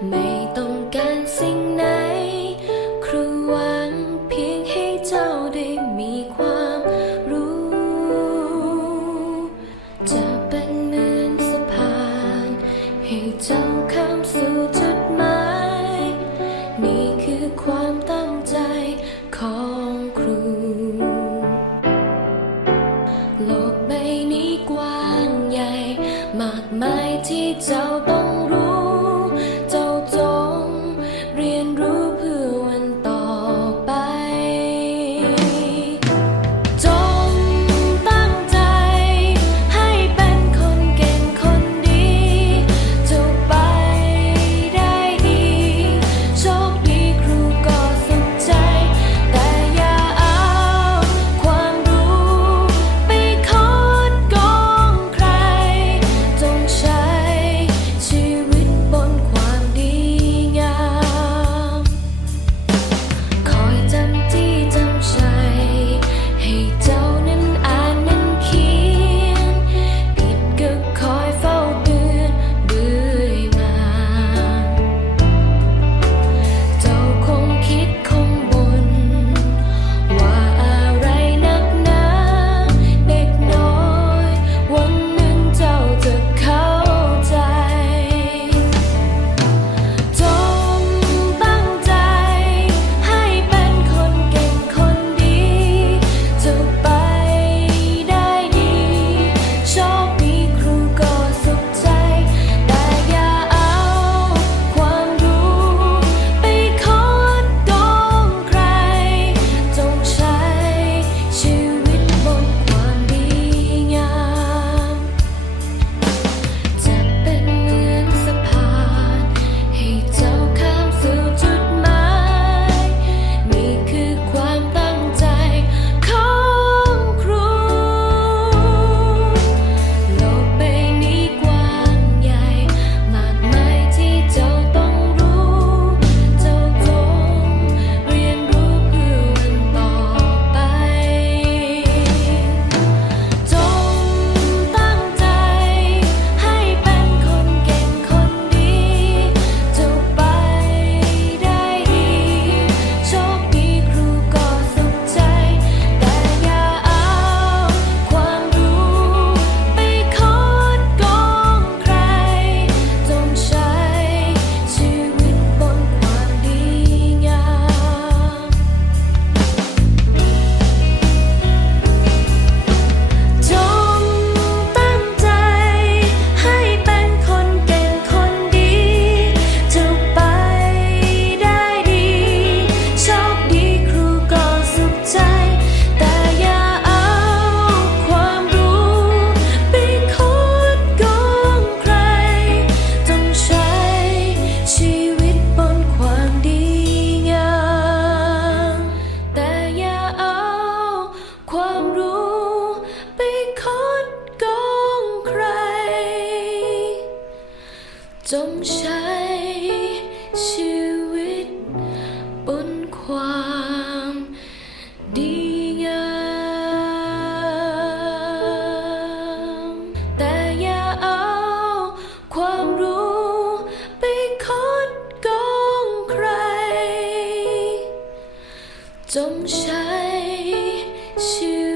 没。 ต้งใช้ชีวิตบนความดีงามแต่อย่าเอาความรู้ไปคดกองใคร จงใช้ชีวิต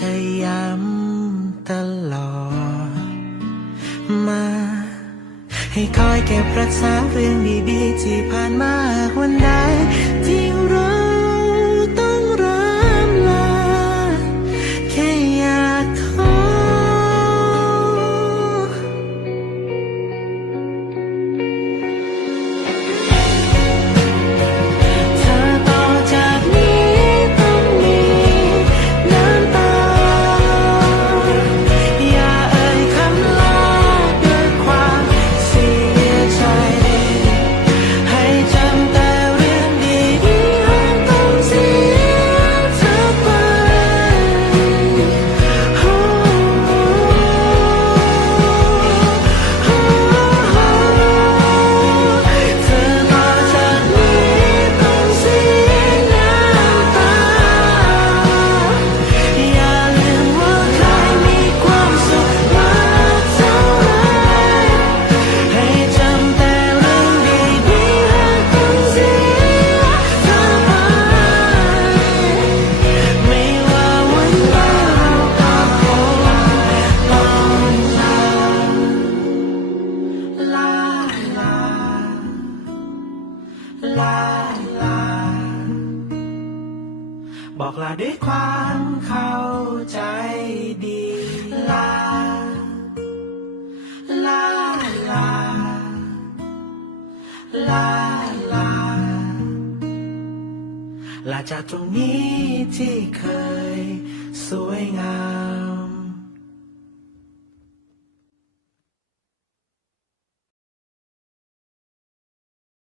ธอย้ำตลอดมา ให้คอยเก็บรักษาเรื่องดีๆที่ผ่านมาวันใดที่รู้ ลาลา ลาจากตรงนี้ที่เคยสวยงาม